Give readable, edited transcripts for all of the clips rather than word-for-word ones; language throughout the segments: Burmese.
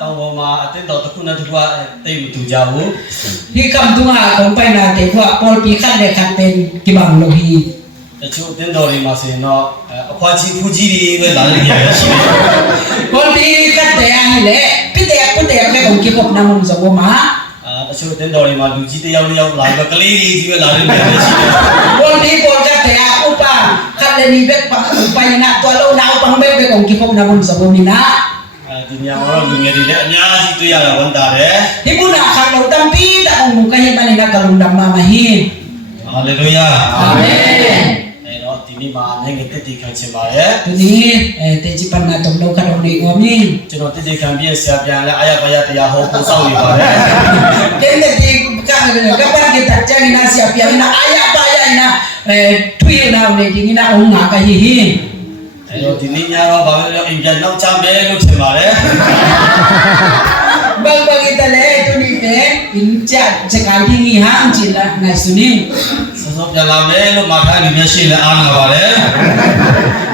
တောင်ပေါ်မှာအတင်းတော်တစ်ခုနဲ့တစ်ခုတိတ်မတူကြဘူးဒီကံတူငါကုန်ပိုင်နာတဲ့ကပေါ်ပီခတ်တဲ့ခတ်တဲ့ဒီbằngလို့ဟီတချို့အတင်းတော်တွေမှာဆိုရင်တော့အခွာကြီးဖူးကြီးတွေပဲလာနေကြရရှိတယ်ပေါ်ပီခတ်တဲ့အားလေပြတဲ့ပုတဲ့ပဲကုန်ကိပနာမုံဇဘောမှာတချို့အတင်းတော်တွေမှာလူကြီးတစ်ယောက်တစ်ယောက်လာပြီးကလေးတွေကြီးပဲလာနေကြရရှိတယ်ပေါ်ပီပေါ်ခတ်တဲ့ဥပခတ်တဲ့ဒီဘက်ပိုင်နာတော်လုံးနာပန်းပဲပဲကုန်ကိပနာမုံဇဘောနီနာဒီညမှာတော့လူငယ်တွေလည်းအများကြီးတွေ့ရတာဝန်တာတယ်ဒီကုနာခါလို့တမ်ပီတာအောင်မကဟိမနေနာကလုံဒမ္မာမဟိဟာလေလုယာအာမင်အဲ့တော့ဒီနေ့မှာနိုင်ငံတည်တည်ခံချင်ပါတယ်ဒီတေချီပနာတုံလောက်ကတော့နေကိုမင်းကျွန်တော်တည်တည်ခံပြီးဆရာပြန်လဲအာရပါရတရားဟောပို့ဆောင်နေပါတယ်တဲ့ဒီကပန်ကတချင်နာဆရာပြန်နာအာရပါရနာထွေးနာနေဒီနာအောင်ငါကဟိအဲ့တော့ဒီနေ့ညတော့ဘာလို့လဲအိမ်ပြန်နောက်ချမယ်လို့ထင်ပါတယ်ဘယ်ဘယ်တလဲတူနေတဲ့အင်းချစကားဒီဟန်ချလာနိုင်စုနေစောပြန်လာမယ်လို့မှာထားနေမျက်ရှိလဲအားနာပါတယ်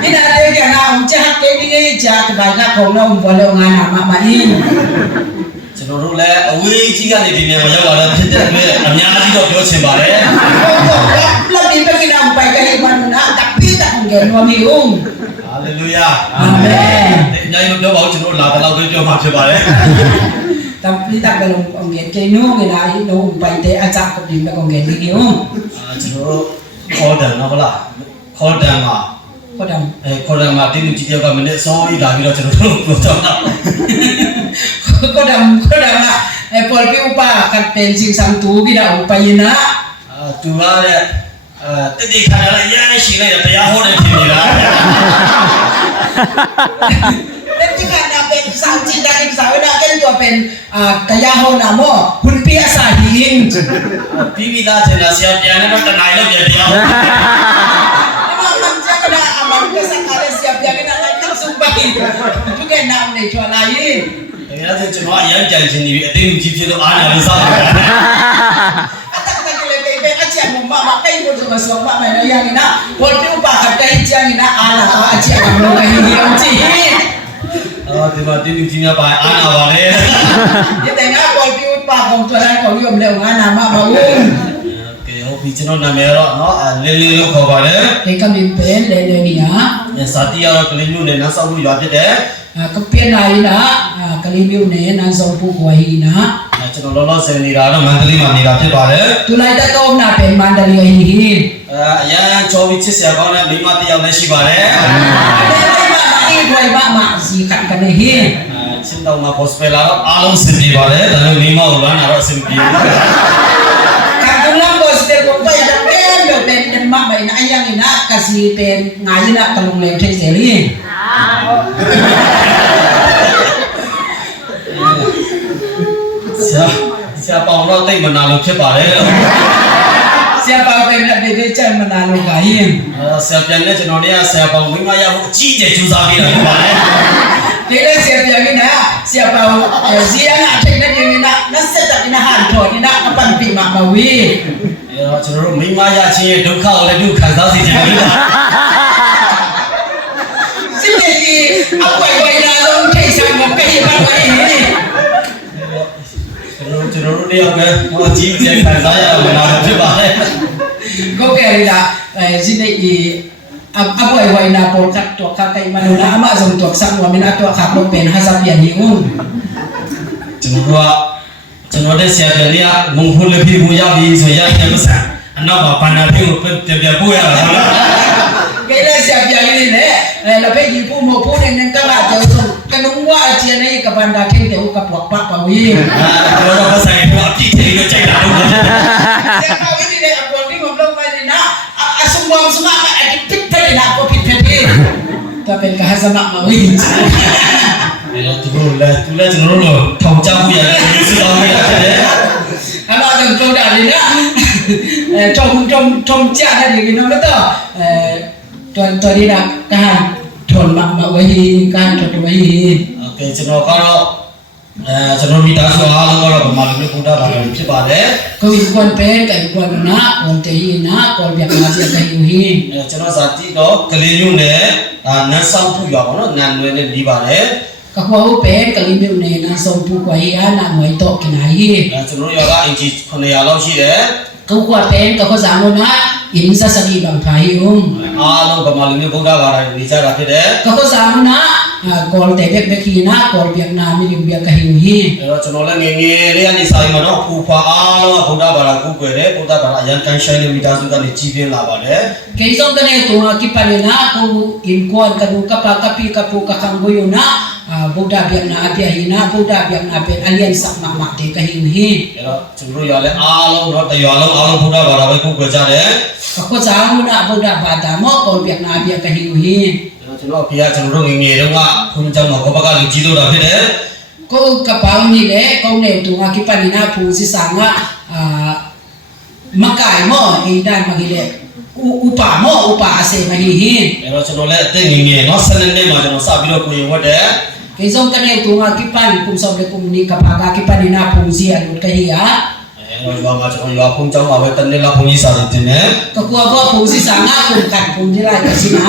ဒီနာတဲ့ကနာအောင်ချတဲ့ဒီချကဘာကခုံလုံးဘလုံးငါနာမအင်းကျွန်တော်တို့လည်းအဝေးကြီးကနေဒီနေ့မှာရောက်လာတဲ့ဖြစ်တဲ့အတွက်အများကြီးတော့ပြောချင်ပါတယ်လက်ဒီပကိနာပိုင်ကနေဘာနာတပိတာငယ်ဝမီဦးဟာလေလုယာအာမင်အများကြီးမပြောပါဘူးကျွန်တော်လာတဲ့လောက်ပဲပြောမှဖြစ်ပါတယ်တပိတာကလုံးငယ်ကေနိုငယ်လာရင်တော့ပိုင်တဲ့အချကဒီမကောင်ငယ်ဒီဦးကျွန်တော်တို့ခေါ်တယ်နော်ဗလားခေါ်တယ်မှာခေါ်တယ်ခေါ်တယ်မှာတင်းလူကြီးတယောက်ကမနေ့စောကြီးလာပြီးတော့ကျွန်တော်တို့ပြောတော့ခေါ်တယ်မှာပေါ်ပြဥပါကတ်ပင်စင်ဆန်တူပြီးတော့ပိုင်နာသူကလည်းတတိခါရရရရှိလိုက်တရားဟောတယ်ဖြစ်နေတာတတိခါနာเป็นสังจิตาอิสาวนากันตัวเป็นတရားဟောနာမောหุ่นเปียสาหิงပြီးပြီလားထင်တာဆရာပြန်တော့တနိုင်လို့ပြန်တရားဟောมันจะกระดาษมันก็สังอะไรเสียပြန်กันอะไรทั้งสุไปทุกแกนำในชัวร์ลายเดี๋ยวจะကျွန်တော်အရင်ကြံချင်နေပြီအတင်းကြီးဖြစ်လို့အားနာလို့စောင့်နေတာအချက်မမကိတ်လို့ဆိုမမယ်ရရင်နာဘောတူပါကတိုင်ချင်နာအားလာအချက်မလို့ဟင်းအောင်ကြည့်ဒီမှာတင်းကြီးများပါအားနာပါလေဒီတိုင်ကဘောတူပါကောင်ထွက်လာကောင်ရုံလဲငါနာမမဟုတ်ကဲဟုတ်ပြီကျွန်တော်နာမည်တော့เนาะလေးလေးလို့ခေါ်ပါတယ်ဒီကမင်းပဲလေလေနီယာစာတီရောကလေးမျိုးနဲ့နောက်ဆောက်မှုရွာဖြစ်တယ်ကပြင်းလာရတာကလေးမျိုးနဲ့နောက်ဆောက်ဖို့ဝဟီနာကျွန်တော်လောလောဆယ်နေတာတော့မန္တလေးမှာနေတာဖြစ်ပါတယ်သူလိုက်တဲ့ကောင်းနာပဲမန္တလေးဟီအရန်ချောပြီးချစ်စရာကောင်းတဲ့မိမတယောက်လည်းရှိပါတယ်အေးဘွယ်ဘာမှစီကန်ကနေဟီချင်းတော့မှာ gospel လာတော့အားလုံးစင်ပြေပါတယ်ဒါပေမဲ့မိမကိုလမ်းလာတော့စင်ပြေဘူးကန်တုံး gospel ကိုပဲတဲ့เป็นมากไปนะยังนี่นะกะสีเป็นงายนะกะลงเลงเทเสรีဆရာပေါင်တော့တိတ်မနာလို့ဖြစ်ပါတယ်ဆရာပေါင်เป็นလက်တွေချက်မနာလို့ခါရင်ဆရာပြန်နဲ့ကျွန်တော်เนี่ยဆရာပေါင်မိမရဖို့အကြီးကျယ်ကြိုးစားပေးတာဖြစ်ပါတယ်ဒီလည်းဆရာပြန်ကနာဆရာပေါင်ဇီယာနာထိတ်နေနေနာနဆက်တကနာဟန်ထော်ဒီနာအပန်ပိမမဝေးကျွန်တော်တို့မိမရချင်းရဲ့ဒုက္ခကိုလည်းသူခံစားစေချင်တယ်စစ်တေကြီးအကွယ်ဝိုင်းလာလုံးထိတ်ဆိုင်မပေးပါဘူးကျွန်တော်တို့တယောက်ပဲဟိုအကြီးကြီးခံစားရအောင်လာဖြစ်ပါတယ်ကိုကဲလာစစ်တေကြီးအကွယ်ဝိုင်းလာပေါ်ကတ်တော့ကကဲမလို့နာအမဆုံးတော့ဆက်ဝမင်းအတော့ခါတော့ပင်ဟာစပ်ပြန်နေဦးကျွန်တော်တဲ့ဆရာတော်လေးကမုံဖုန်းလေးပြေဖို့ရောက်ပြီဆိုရတဲ့မဆန်အနောက်မှာဘာနာပြေကိုပြန်ပို့ရတာဟုတ်လားကဲလက်ဆရာပြန်လေးနဲ့လက်ဖက်ကြီးပို့မပို့နေကလာကျော်ဆုံးကနုံဝါအကျနေကပန်တာထိတဲ့ဥကပွားပါပါဝေးကျွန်တော်တို့ဆိုင်ကအပြည့်ထည့်လို့ကြိုက်တာလို့ဆရာကဝိနေတဲ့အပေါ်ဒီမလုံးပါနေနာအဆုံမောင်စမအတိပစ်တယ်နာကိုပစ်တယ်တော့เป็นกหาสมะมาဝေးသူလည်းကျွန်တော်တို့ထောင်ချမှုရတယ်ဒီစတော်ကြီးဖြစ်တယ်အဲ့တော့ကျွန်တော်တာလေနော်ထုံချတယ်ဒီနော်တော့တော်ရတာကဟန်ထုံမဝေးကန်ထုံဝေးโอเคကျွန်တော်ကတော့ကျွန်တော်မိသားစုအားလုံးကတော့ဗမာလူမျိုးပုံတာပါလို့ဖြစ်ပါတယ်ကိုယ်ကွန်ပဲကဲကွန်နာဝန်တေးနာကိုပြမာစီကယူဟင်းကျွန်တော်ဇာတိတော့ကလေးမျိုးနဲ့နန်းဆောင်ဖူရွာပေါ့နော်နန်းနွယ်နဲ့နေပါတယ်က ก็ว่าเป็นกะลิมิวเนี่ยนะส่งผู้กว่าเฮียนะหน่วยโตกินไหน ကျွန်တော်ရောကအင်ဂျီ900လောက်ရှိတယ် ก็ว่าเป็นก็สามนะอินซาสกีบังไพยุม အားလုံးဗမာလူမျိုးဗုဒ္ဓဘာသာနေကြတာဖြစ်တယ် ก็สามนะกอลเตเบกเบกีนะกอลเปียกนามิลิมเบียกะฮิวฮี အဲ့တော့ကျွန်တော်လည်းငယ်ငယ်လေးကနေစာရင်မှာတော့ဖူဖွာအားလုံးကဗုဒ္ဓဘာသာကိုကိုွယ်တယ်ဗုဒ္ဓဘာသာအရန်ကန်ဆိုင်တဲ့မိသားစုကနေကြီးပြင်းလာပါတယ် que son que ne tu aquí para na ko in ko ka du ka pa ka pi ka pu ka kang go na Buddha biak na apia hina Buddha biak na pe alien sak mak mak te ka hiu hi အဲ့တော့ကျွန်တော်ရောလည်းအားလုံးတော့တရွာလုံးအားလုံးဗုဒ္ဓဘာသာပဲကိုကိုွယ်ကြတယ် ka ko sa mu na Buddha ba ta mo ko biak na apia ka hiu hi ကျွန်တော်ဖေကကျွန်တော်တို့ငယ်ငယ်တုန်းကခွန်ကျောင်းမှာကိုဘကလူကြီးလို့တာဖြစ်တယ် ko ka pa ni le ko ne tu aquí para na pu si sa nga makai mo e dan ma gi le upa ase ma hi hi အဲ့တော့ကျွန်တော်လည်းအသက်ငယ်ငယ်နော်12နှစ်မှာကျွန်တော်စပြီးတော့ကိုရင်ဝတ်တယ် que son que ne tu aquí para kum so le kum ni ka pa ga aquí para na pu si a lu ka hi ya အဲ့တော့ရွာမှာကျွန်တော်ရွာဖုန်းကျောင်းမှာပဲတနေ့လောက်ဘုန်းကြီးစာတွေတင်တယ် ka ko ba pu si sa nga kum kan pu ni la ka si na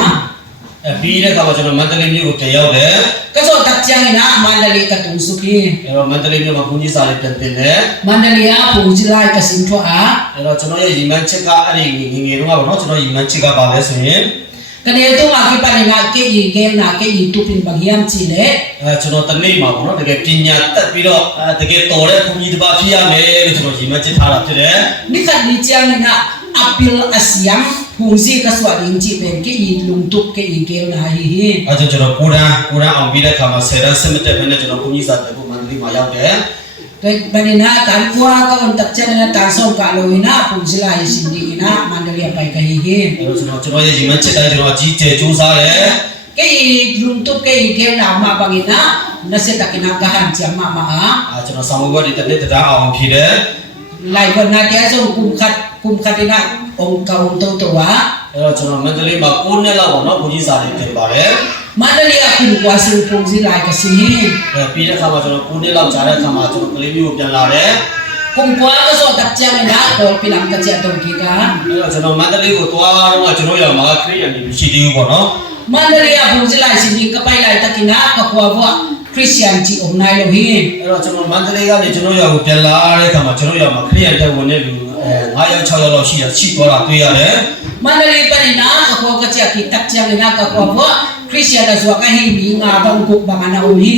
ပြီးတဲ့အခါမှာကျွန်တော်မန္တလေးမြို့ကိုတင်ရောက်တယ် ka so tak chang na mandali ka tu su ki အဲ့တော့မန္တလေးမြို့မှာဘုန်းကြီးစာလေးတင်တယ် mandali a pu si la ka sin tho a အဲ့တော့ကျွန်တော်ရဲ့ရီမန်းချက်ကအဲ့ဒီငငယ်တုန်းကပေါ့နော်ကျွန်တော်ရီမန်းချက်ကပါလဲဆိုရင် ka ne tu ma ki pa ni na ke yi ke na ke yi tu pin bang yam chi le ကျွန်တော်တနေ့မှာပေါ့နော်တကယ်ပညာတက်ပြီးတော့တကယ်တော်တဲ့ဘုန်းကြီးတစ်ပါးဖြစ်ရမယ်လို့ကျွန်တော်ရီမန်းချက်ထားတာဖြစ်တယ် ni ka ni chang na apil asyam pu si ka swa ling chi pen ke yi lung tu ke yi ke na hi hi အဲ့ဒါကျွန်တော်ကိုရန်အောင်ပြီးတဲ့အခါမှာ10ရန်စမတက်ပဲနဲ့ကျွန်တော်ဘုန်းကြီးစာတက်ဖို့မန္တလေးမှာရောက်တယ် ke ba ni na tan kwa ka on tak chang na tan so ka lo na pu si la yi sin di na mandali a pai ka hi hi အဲ့တော့ကျွန်တော်ရဲ့ရီမန်းချက်တိုင်းကျွန်တော်အကြီးကျယ်စူးစမ်းတယ် ke yi lung tu ke yi ke na ma bang ina na se takina ka han cha ma ma a ကျွန်တော်ဆောင်ဝတ်တွေတစ်နေ့တစ်အောင်ဖြည့်တယ် lai kon na dia so kum khat ina ong ka ong to to wa အဲ့တော့ကျွန်တော်မန္တလေးမှာ9နှစ်လောက်ပေါ့နော်ဘုန်းကြီးစာတွေတင်ပါတယ် mandali a kum kwa su pu si lai ka si ပြီးတဲ့အခါမှာကျွန်တော်9နှစ်လောက်ကြာတဲ့အခါမှာကျွန်တော်ကလေးမျိုးကိုပြန်လာတယ် kum kwa ka so tak cha ina ko pilam ka cha to ki ka အဲ့တော့ကျွန်တော်မန္တလေးကိုသွားတော့ကျွန်တော်ရောက်မှာခရစ်ယာန်တွေရှိသေးဘူးပေါ့နော် mandali a pu si lai si ni ka pai lai takina ka kwa wa christian ji om nai lo hi အဲ့တော့ကျွန်တော်မန္တလေးကနေကျွန်တော်ရောက်ကိုပြန်လာတဲ့အခါမှာကျွန်တော်ရောက်မှာခရစ်ယာန်တဲ့ဝင်တဲ့လူ9ယောက်6ယောက်လောက်ရှိသွားတာတွေ့ရတယ် mandali pa ni na ka kwa ka cha ki tak cha ina ka kwa wa christian la so ka hi mi nga bang ku bang ana o hi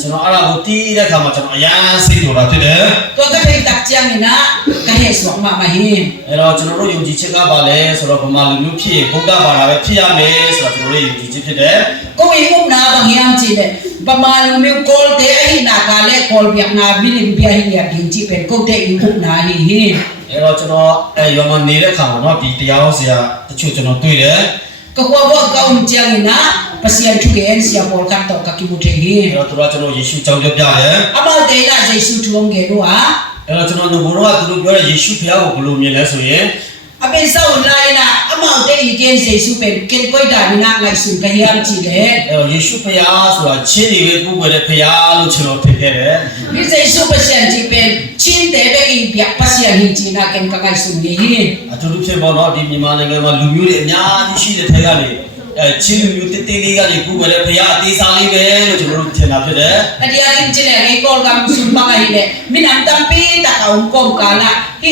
ကျွန်တော်အဲ့ဒါကိုတီးတဲ့အခါမှာကျွန်တော်အရန်စိတ်တော်တာဖြစ်တယ် to ka hi tak cha ina ka he so ma ma hi အဲ့တော့ကျွန်တော်တို့ယုံကြည်ချက်ကပါလဲဆိုတော့ဗမာလူမျိုးဖြစ်ရင်ဗုဒ္ဓဘာသာပဲဖြစ်ရမယ်ဆိုတော့ကျွန်တော်တို့ယုံကြည်ချက်ဖြစ်တယ် ko i um na bang yam chi le ba ma lu mi kol te ai na ka le kol biak na bi lim bia hi ya din chi pen ko te i um na hi hi အဲ့တော့ကျွန်တော်ရွာမှာနေတဲ့အခါမှာเนาะဒီတရားဆရာတချို့ကျွန်တော်တွေ့တယ် ka kwa wa ka um chiang ina pasian chu gen sia pol ka to ka ki mu te hi အဲ့တော့သူတို့ကျွန်တော်ယေရှုကြောင်းပြပြတယ် ama te la jesu tu ong ge do a အဲ့တော့ကျွန်တော်တို့ဘုရားကသူတို့ပြောတဲ့ယေရှုဖခင်ကိုဘယ်လိုမြင်လဲဆိုရင် abe sa un la ina ama te i gen jesu pen ken koi da ni na ngai sun ka yam chi le အဲ့တော့ယေရှုဖခင်ဆိုတာချင်းတွေပဲပူွယ်တဲ့ဖခင်လို့ကျွန်တော်ထင်ခဲ့တယ် ni jesu pasian chi pen chin te be ki biak pasian hi chi na ken ka ngai sun ge hi အထူးသဖြင့်ပေါ့နော်ဒီမြန်မာနိုင်ငံမှာလူမျိုးတွေအများကြီးရှိတဲ့ထဲကနေချင်းလူမျိုးတေးလေးကနေပူွယ်တဲ့ဖခင်အသေးစားလေးပဲလို့ကျွန်တော်တို့ထင်တာဖြစ်တယ် adia kin chi le ngai kol kam sun ba ngai le minam tam pi ta ka ong kom ka la hi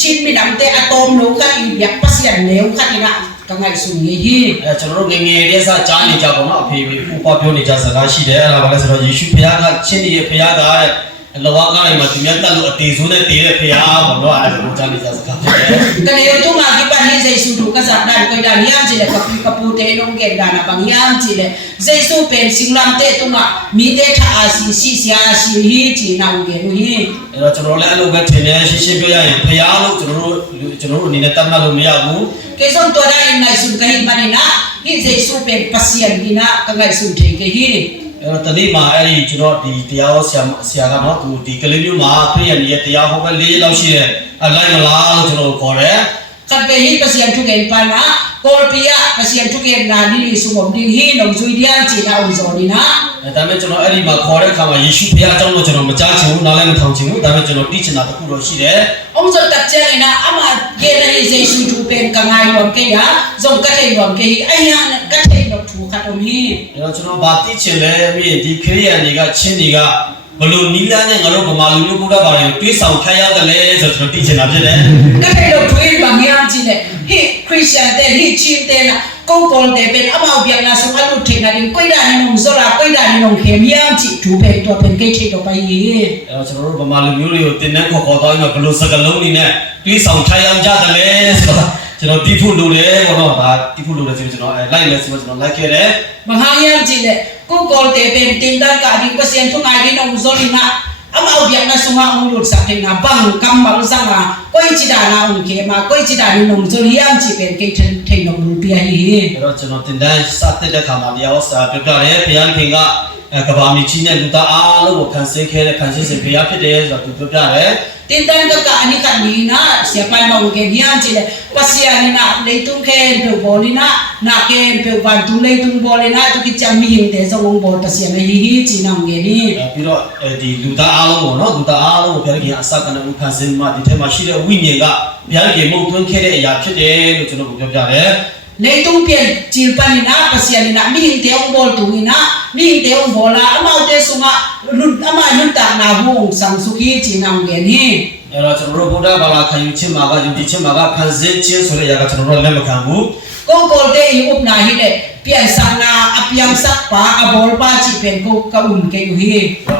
chin minam te atom no ka i biak pasian leu ka ina ka ngai sun ge hi ကျွန်တော်တို့ငငယ်လေးစားကြားနေကြပေါ့နော်အဖေဖေပူပွားပြောနေကြစကားရှိတယ်အဲ့ဒါပါလဲဆိုတော့ယေရှုဖခင်ကချင်းရဲ့ဖခင်ကလောကကနေမှာသူများတက်လို့အသေးဆုံးနဲ့တည်တဲ့ဖခင်ပေါ့နော်အဲ့ဒါကိုကြားနေကြစကားဖြစ်တယ် ka le tu ma ki pa ni jesu du ka sa dan ko da yam chi le ka pu te nong ge da na bang yam chi le jesu pen singlam te tu ma mi te tha a si sia si hi chi na u ge lu hi အဲ့တော့ကျွန်တော်လည်းအဲ့လိုပဲထင်တယ်ရှင်းရှင်းပြောရရင်ဖခင်လို့ကျွန်တော်တို့အနေနဲ့တတ်မှတ်လို့မရဘူး ke son to da in nai sun ka hi ma ni na hi jesu pen pasian ni na ka ngai sun the ge hi အဲ့တော့တနေ့မှာအဲ့ဒီကျွန်တော်ဒီတရားဟောဆရာကနော်သူဒီကလေးမျိုးမှာခရစ်ယာန်ရဲ့တရားဟောပဲ၄ရက်လောက်ရှိတယ်အလိုက်မလားလို့ကျွန်တော်ခေါ်တယ် kat be hi pasian tu gen pa na kol pia pasian tu gen na ni su bom ding hi nong zui dia chi na u zo ni na ဒါပေမဲ့ကျွန်တော်အဲ့ဒီမှာခေါ်တဲ့အခါမှာယေရှုဖခင်အကြောင်းကိုကျွန်တော်မကြားချင်ဘူးနားလည်းမထောင်ချင်ဘူးဒါပေမဲ့ကျွန်တော်သိချင်တာတစ်ခုတော့ရှိတယ် ông dân tập chơi này na ama kia này dây su tu pen cả ngày làm cái ya dòng cái này làm cái ai ya cái này nó thu khát to me အဲ့တော့ကျွန်တော်ဗာတိချင်လဲပြီးရင်ဒီခရိယန်တွေကချင်းတွေကဘလို့နီးလန်းနဲ့ငါတို့ဗမာလူမျိုးဘုရားဘာတွေတွေးဆောင်ခိုင်းရတယ်လဲဆိုတော့သိချင်တာဖြစ်တယ် cái thay đổi thuế bằng nhau chỉ là hi Christian tên hi chim tên là câu còn để bên áo màu việc là sống ăn lụt thịt là đến quay đàn đi nồng do là quay đàn đi nồng khém nhau chỉ chủ vềตัวเป็นcây thay đổiไป အဲ့တော့ကျွန်တော်တို့ဗမာလူမျိုးတွေကိုတင်တဲ့ခေါ်တော့ဘလို့စကလုံးတွေနဲ့တွေးဆောင်ခိုင်းရကြတယ်လဲဆိုတော့ကျွန်တော်တိဖို့လိုတယ်ဘောတော့ဒါတိဖို့လိုတယ်ဆိုကျွန်တော်လိုက်လဲဆိုတော့ကျွန်တော်လိုက်ခဲ့တယ် bằng hai nhau chỉ là câu còn để bên tên đàn cả đi có xem thuốc ai đi nồng do đi nè áo màu việc là sống ăn lụt sạch thì là bằng cầm bằng răng à quay chỉ đàn nào cũng khém mà quay chỉ đàn đi nồng do đi nhau chỉ bên cây thay nồng lụt bia hi အဲ့တော့ကျွန်တော်တင်တဲ့စတဲ့ခါမှာတရားဟောစာပြပြတယ်ဘုရားခင်ကကဘာမီချီနဲ့လူသားအားလုံးကိုခံစစ်ခဲတဲ့ခံစစ်စင်ဘုရားဖြစ်တယ်ဆိုတော့သူပြောပြတယ် Tintan ka ani kanina siapa mau ke dia chile pasiani na leitung ke pe bolina na ke pe bantu leitung bolina tu ki chami hinde so wong bol pasiani hi chi na nge ni ပြီးတော့ဒီလူသားအားလုံးပေါ့နော်လူသားအားလုံးကိုဘုရားခင်အစကနဦးခံစစ်မှာဒီထဲမှာရှိတဲ့ဝိညာဉ်ကဘုရားခင်မုတ်သွင်းခဲ့တဲ့အရာဖြစ်တယ်လို့ကျွန်တော်ပြောပြတယ် leitung pian chilpanina pasiani na mi hinde wong bol tu ina mi hinde wong bola amau te sunga lut ama yunta na wong samsuki chi na nge ni အဲ့တော့ကျွန်တော်တို့ဗုဒ္ဓဘာသာခံယူခြင်းမှာကယုံကြည်ခြင်းမှာကခံစစ်ခြင်းဆိုတဲ့အရာကကျွန်တော်တို့လက်မခံဘူး Kung kolte iup na hile pian sang na apiang sak pa abol pa chi pen ko kaun ke hi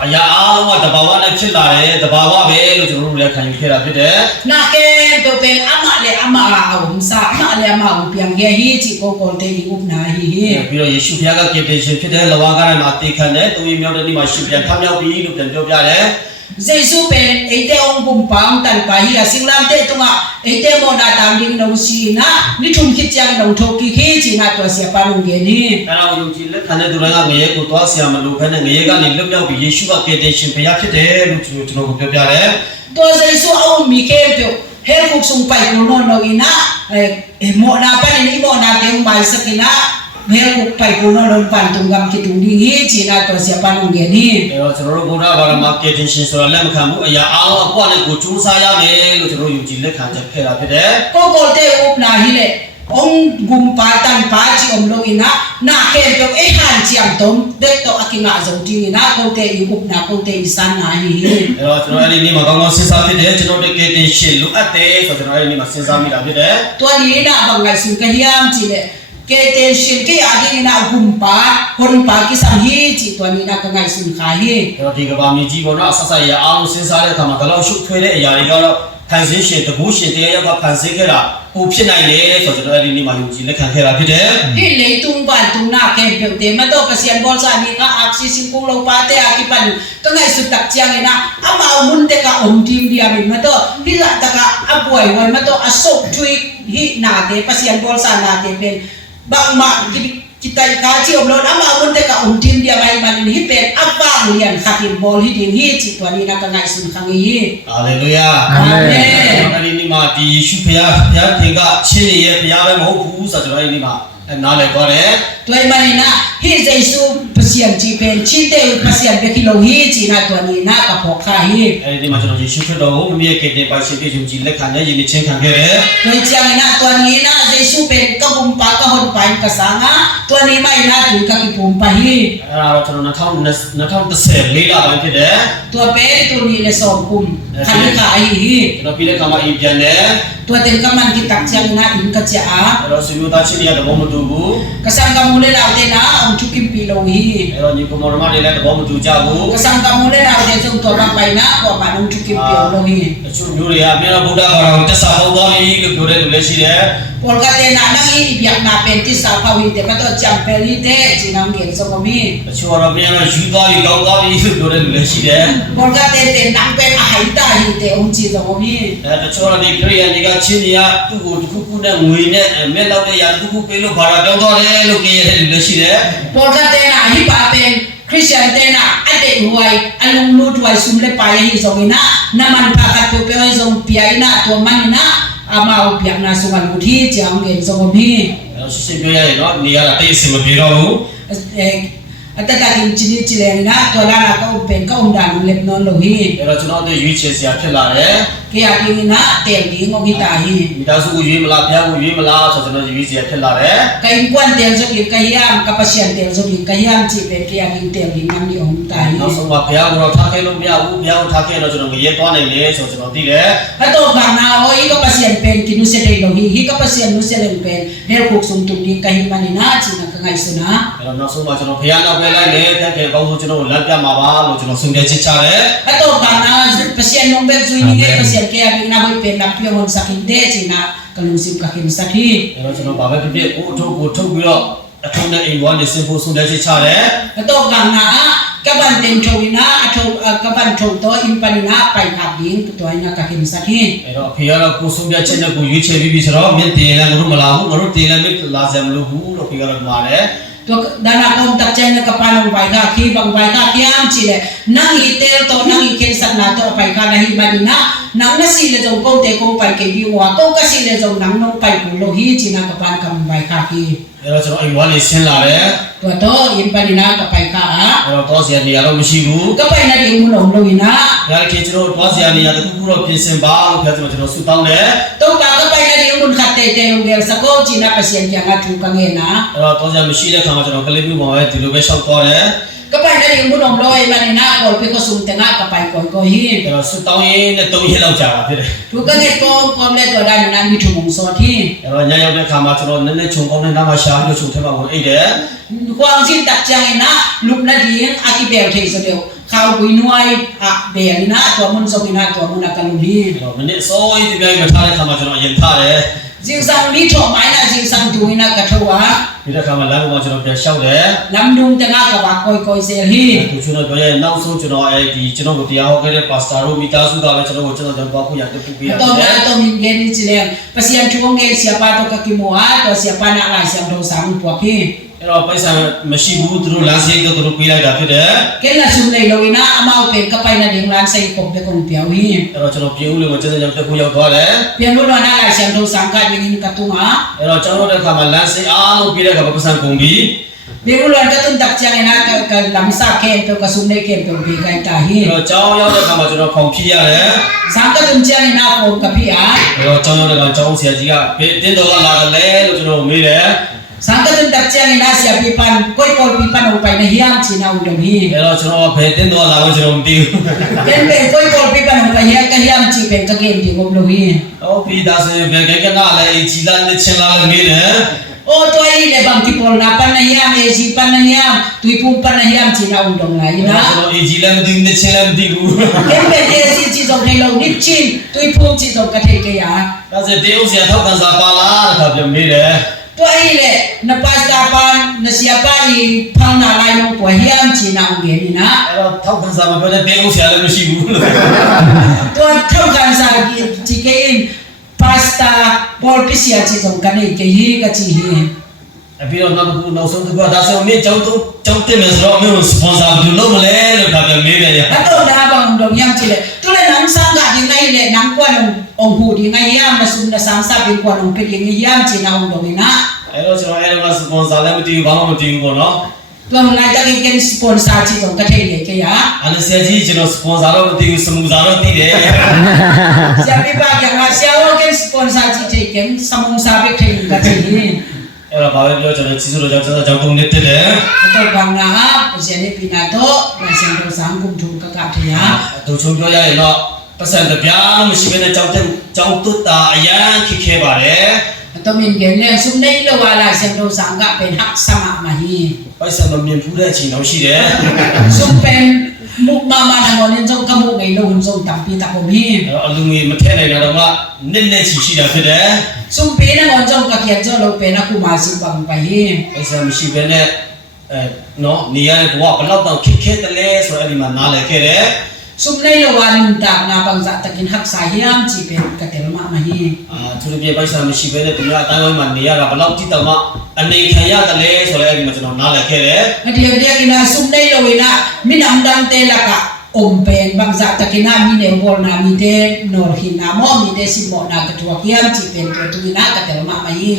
အရာအားလုံးကတဘာဝနဲ့ဖြစ်လာတယ်တဘာဝပဲလို့ကျွန်တော်တို့လည်းခံယူခဲ့တာဖြစ်တယ် na ke to pen ama le ama awum sa ama le ama u piang ke hi chi ko kolte iup na hi ပြီးတော့ယေရှုဘုရားကကယ်တင်ရှင်ဖြစ်တဲ့လဝါကားထဲမှာတေခံတယ်သူရင်မြောက်တဲ့နေ့မှာရှင်ပြန်ထမြောက်ပြီလို့ပြန်ပြောပြတယ် Jesu pen ite ong bumpang tan pa hi asinglam te tunga ite mo na tam ding nong si na ni thum khit chang nong thoki khi chi na to sia pa nong ge ni အဲ့တော့ယုံကြည်လက်ခံတဲ့သူတွေကငရဲကိုသွားဆရာမလို့ခဲနဲ့ငရဲကနေလွတ်မြောက်ပြီးယေရှုကကယ်တင်ရှင်ဘုရားဖြစ်တယ်လို့ကျွန်တော်ကိုပြောပြတယ် to Jesu au mi ke pyo he fuk sung pai ko no no ina mo na pa ni mo na te bai sakina he fuk pai ko no lon pan tung gam ki tung ding hi chi na to sia pa nong ge ni အဲ့တော့ကျွန်တော်တို့ဗုဒ္ဓဘာသာမှာကယ်တင်ရှင်ဆိုတာလက်မခံဘူးအရာအားလုံးကိုယ့်နဲ့ကိုယ်ကြိုးစားရမယ်လို့ကျွန်တော်ယုံကြည်လက်ခံချက်ခဲ့တာဖြစ်တယ် ko kolte up na hi le ong gumpa tan pa chi om lo ina na ke to e han chi am tom de to akinga zo ti ina kolte up na kolte isan na hi အဲ့တော့ကျွန်တော်အဲ့ဒီနေ့မှာကောင်းကောင်းစဉ်းစားဖြစ်တယ်ကျွန်တော်တို့ကယ်တင်ရှင်လိုအပ်တယ်ဆိုတော့ကျွန်တော်အဲ့ဒီနေ့မှာစဉ်းစားမိတာဖြစ်တယ် to ni na bang ngai sun ka hiam chi le ke te shin ke adi na gumpa hon pa ki sam hi chi to ni na ka ngai sun kha hi အဲ့တော့ဒီကဘာမြေကြီးပေါ်တော့အဆက်ဆက်ရအားလုံးစဉ်းစားတဲ့အခါမှာဒါတော့ရှုပ်ထွေးတဲ့အရာတွေကတော့ဖန်ဆင်းရှင်တကူရှင်တရားရောက်ကဖန်ဆင်းခဲ့တာဟိုဖြစ်နိုင်တယ်ဆိုတော့ကျွန်တော်အဲ့ဒီနေ့မှာယုံကြည်လက်ခံခဲ့တာဖြစ်တယ် hi le tung ban tung na ke pe te ma to pasian bol sa ni ka aksi sing kung lo pa te akipan ka ngai su tak chiang ina ama mun te ka om tim dia min ma to hi la ta ka apoy wan ma to asok thui hi na te pasian bol sa na te pen bang ma kita ka chi om lo ama mun te ka om tim dia mai man hi pen apang lian khatin bol hi ding hi chi to ni na ka ngai sun khang hi ဟာလေလုယာ အာမင် အဲ့ဒီနေ့မှာဒီယေရှုဘုရားခင်ကချင်းရဲ့ဘုရားပဲမဟုတ်ဘူးဆိုတော့ကျွန်တော်အဲ့ဒီနေ့မှာနားလည်သွားတယ် toy manina hi Jesu pasian chi pen chin te pasian be kilo hi chi na to ni na ka phokha hi အဲ့ဒီမှာကျွန်တော်ယေရှုခရစ်တော်ကိုမြည့်ကယ်တင်ပါရှင်ပြည့်စုံကြည်လက်ခံတဲ့ယဉ်ကျေးချင်းခံခဲ့တယ် toy chiang na to ni na Jesu pen ka bum pa ka hon pa ka sanga to ni mai na tu ka ki pum pa hi အဲ့ဒါတော့ကျွန်တော်2014လပိုင်းဖြစ်တယ် to pe tu ni le som kum khan ka ai hi ကျွန်တော်ပြီးတဲ့အခါမှာအိမ်ပြန်တယ် to ten ka man ki tak chiang na in ka cha a အဲ့တော့ဆွေမျိုးသားချင်းတွေကတဘောမတူဘူး ka sang ka mule na te na ang chukim pi lo hi အဲ့တော့ညီကောင်မောင်မတွေလည်းတဘောမတူကြဘူး ka sang ka mule na te jong to ba pai na ko ma nong chukim pi lo hi အချို့မျိုးတွေကအများဗုဒ္ဓဘာသာကိုတက်စာဟောသွားပြီလို့ပြောတဲ့လူလည်းရှိတယ် Polka te na nang ibiyak na penti sa pawi te ka to champeli te chinang gen so komi အချို့ကတော့ပြန်တော့ယူသွားပြီကောင်းသွားပြီလို့ပြောတဲ့လူလည်းရှိတယ် Polka te nang pen a haita hi te om chi so komi အဲတချို့တော့ဒီခရိယန်တွေကချင်းတွေကသူ့ကိုတစ်ခုခုနဲ့ငွေနဲ့မဲ့လောက်တဲ့ຢာတစ်ခုခုပေးလို့ဘာသာပြောင်းသွားတယ်လို့ပြောရတဲ့လူလည်းရှိတယ် Polka te na hi pa pen Christian te na ate huai alung lu tuai sum le pa hi so ina naman pa ka to pe so pi na to man na ama ubiyak na so ngal thi chang gen so komi အဲရှင်းရှင်းပြောရရင်တော့နေရတာတိတ်အဆင်မပြေတော့ဘူး at the time chili na to la ko pen ko dan lep non lo hi အဲ့တော့ကျွန်တော်တို့ရွေးချယ်စရာဖြစ်လာတယ် kaya king na tel di ngo kita hi မိသားစုကိုရွေးမလားဘုရားကိုရွေးမလားဆိုတော့ကျွန်တော်ရွေးစရာဖြစ်လာတယ် kay kwan tel so ki kayam kapasyan tel so ki kayam chi pe kaya king tel di nam ni om ta hi နောက်ဆုံးမှာဘုရားကိုတော့ထားခဲ့လို့မရဘူးဘုရားကိုထားခဲ့တော့ကျွန်တော်ငရဲသွားနိုင်တယ်ဆိုတော့ကျွန်တော်သိတယ် ato ba na o i kapasyan pen ki nu se dei lo hi kapasyan nu se len pen her ko sum tum di kay mani na chi na ka ngai so na အဲ့တော့နောက်ဆုံးမှာကျွန်တော်ဘုရားနောက်ပဲလိုက်တယ်တက်တယ်ကောင်းဆုံးကျွန်တော်ကိုလမ်းပြမှာပါလို့ကျွန်တော်ဆုံးဖြတ်ချက်ချတယ် ato ba na pasyan nong bet zui ni pasyan kaya king na hoi pen na pyo hon sakin de chi na kalusim ka kin sakhi အဲ့တော့ကျွန်တော်ဘာပဲဖြစ်ဖြစ်ကိုအထုပ်ကိုထုတ်ပြီးတော့အထုပ်နဲ့အိမ်ပေါ်ကနေစင်ဖို့ဆုံးဖြတ်ချက်ချတယ် ato ba na kaban ten thowina ato kaban thow to impanina pai na ding to ina ka kin sakhi အဲ့တော့ဖေကတော့ကိုဆုံးဖြတ်ချက်နဲ့ကိုရွေးချယ်ပြီးပြီဆိုတော့မင်းတင်လည်းငါတို့မလာဘူးငါတို့တင်လည်းမလာစရာမလိုဘူးလို့ဖေကတော့မှာတယ် to dana kom tak chai na kapanong bai ka khi bang bai ka kiam chi le nang i tel to nang i ken sak na to pai ka na hi manina nang na si le jong ko te ko pai ke bi wa ko ka si le jong nang no pai ko lo hi chi na kapan kam bai ka ki အဲ့တော့ကျွန်တော်အိမ်ပေါ်ကနေဆင်းလာတယ် to impanina ka pai ka အဲ့တော့တော့စရာနေရာတော့မရှိဘူး ka pai na di mu long lo ina ဒါကြည့်ကျွန်တော်တော့စရာနေရာတစ်ခုခုတော့ပြင်ဆင်ပါလို့ပြောကျွန်တော်ဆူတောင်းတယ် to ka pai na di mu khat te te lo gel sa ko chi na pasien kya nga thu ka nge na အဲ့တော့တော့စရာမရှိတဲ့ခါမှာကျွန်တော်ကလေးမျိုးပေါ်ပဲဒီလိုပဲရှောက်သွားတယ် ka pai na di mu long lo ai manina ko pe ko sum te nga ka pai ko hi အဲ့တော့ဆူတောင်းရင်းနဲ့3ရက်လောက်ကြာတာဖြစ်တယ် thu ka nge ko kom le to da na mi thu mong so thi အဲ့တော့ညရောက်တဲ့ခါမှာကျွန်တော်နည်းနည်းခြုံကောင်းတဲ့နားမှာရှာပြီးတော့ခြုံထဲမှာဝင်အိတ်တယ် kwang sin tak chang na lup na din aki bel thei so deu khaw bui nuai a bel na to mun so ina to mun ka lu hi အဲ့တော့မိနစ်စောကြီးဒီပိုင်းမထားတဲ့ခါမှာကျွန်တော်ရင်ထားတယ် jing sang li tho mai na jing sang tu ina ka thowa ဒီတဲ့ခါမှာလမ်းပေါ်မှာကျွန်တော်ပြန်လျှောက်တယ် lam dung te nga ka ba koi se hi သူကျွန်တော်ပြောရဲ့နောက်ဆုံးကျွန်တော်အဲဒီကျွန်တော်ကိုတရားဟောခဲ့တဲ့ပါစတာတို့မိသားစုကလည်းကျွန်တော်ကိုကျွန်တော်တော့ခုရတက်ပြပေးရတယ် to na to min gen ni chile pasian thuong ge siapa to ka ki mo a to siapa na lai siam do sang pu ki အဲ့တော့ပိုက်ဆံမရှိဘူးသူတို့လမ်းစရိတ်တော့သူတို့ပေးလိုက်တာဖြစ်တယ် ken la sum nei lo ina amao pe ka pai na ding lan sai ko pe kon piao hi အဲ့တော့ကျွန်တော်ပြင်ဦးလေးကိုကျန်းကျန်းတက်ဖို့ရောက်သွားတယ် pian lo na lai siam do sang ka ding ka tu nga အဲ့တော့ကျွန်တော်တို့တဲ့ခါမှာလမ်းစရိတ်အားလုံးပေးတဲ့ခါမှာပတ်စံကုန်ပြီ Bigulan ka tun tak chang ina ka lamsa ken to ka sum nei ken to bi kai ta hi အဲ့တော့ကျောင်းရောက်တဲ့ခါမှာကျွန်တော်ဖောင်ဖြည့်ရတယ် sang ka tun chang ina ko ka pi a အဲ့တော့ကျောင်းရောက်တဲ့ခါကျောင်းဆရာကြီးကဘယ်တင်းတော်ကလာတယ်လဲလို့ကျွန်တော်မေးတယ် sang ka tun tak chang ina sia pi pan koi pi pan o pai na hiam chi na u dong hi အဲ့တော့ကျွန်တော်ဘယ်တင်းတော်လာလို့ကျွန်တော်မသိဘူး ken be koi pi pan o pai ka hiam chi pen ka ken di ko lo hi ဟောပြီးသားဆိုဘယ်ကနာလဲကြည်လာနေချင်လာလို့မေးတယ် o to ai le bang ki pol na pan na hiam e ji pan na hiam tui pu pan na hiam chi na u dong la ကျွန် ina တော်အေဂျီလည်းမသိဘူးနေချင်လည်းမသိဘူး ken be de si chi zong nei lo ni chi tui pu chi zong ka thei ke ya ဒါဆိုတေးဥစရာထောက်ကန်စာပါလားတခါပြန်မေးတယ် to ai le na pasta pan na siapa i phang na lai no po hiam chi na u ge ni na အဲ့တော့ထောက်ကန်စာမပြောတဲ့တေးဥစရာလည်းမရှိဘူးလို့ to thau kan sa ki chi ke in pasta bol pisia chi zong ka nei ke hi ka chi hi အပြီးတော့နောက်ဆုံးတစ်ခုဒါဆိုမင်းကျောင်းတင်မယ်ဆိုတော့မင်းကိုစပွန်ဆာဘယ်လိုလုပ်မလဲလို့ခါပြန်မေးတယ် ato da bang dong yam chi le to le nang sang ga di ngai le nang kwa nong ong hu di ngai yam na sum na sang sa bin kwa nong pe di ngai yam chi na ong dong ina အဲ့တော့ကျွန်တော်အဲ့တော့စပွန်ဆာလည်းမသိဘူးဘာမှမသိဘူးပေါ့နော် to na ta ke ken sponsor chi zong ka thei le ke ya အနဆက်ကြီးကျွန်တော်စပွန်ဆာတော့မသိဘူးစမူစာတော့သိတယ် sia pi ba ya nga sia o ken sponsor chi thei ken samong sa be thei ka chi hi အဲ့တော့ဘာပဲပြောကျွန်တော်ချီဆိုတော့ကျွန်တော်ကြောင်းတုံးနေတက်တယ် to bang na ha sia ni pi na to na sia do sang kum thu ka ka thei ya သူချုံပြောရရင်တော့ပတ်စံတပြားမရှိဘဲနဲ့ကြောင်းတွတ်တာအရန်ခက်ခဲပါတယ် to min gen le sum nei lo wa la sia do sang ga pen hak sama ma hi ပိုက်ဆံမမြင်ဘူးတဲ့အချိန်တော့ရှိတယ် sum pen muk mama na ngonin jong ka mu ngai lo hun jong tam pi ta ko mi အဲ့တော့အလူငွေမထည့်နိုင်တော့မှနစ်နဲ့ချီရှိတာဖြစ်တယ် sum pe na ngon jong ka kian jo lo pe na ku ma sim bang pa hi ပိုက်ဆံမရှိဘဲနဲ့နော်နေရတဲ့ဘဝဘယ်တော့တော့ခက်ခဲတယ်လဲဆိုတော့အဲ့ဒီမှာနားလည်ခဲ့တယ် sum nei lo wa nun ta na bang za takin hak sa hiam chi pe ka tel ma ma hi သူတို့ပြပိုက်ဆံမရှိဘဲနဲ့သူများအတိုင်းဝိုင်းမှာနေရတာဘယ်တော့ကြည့်တော့မှအနေခံရတယ်လဲဆိုတော့အဲ့ဒီမှာကျွန်တော်နားလည်ခဲ့တယ် adia dia ina sum nei lo ina minam dam te la ka om pen bang za takina mi ne bol na mi te nor hin na mo mi te sim mo na ka tu kiam chi pen to tu na ka tel ma ma hi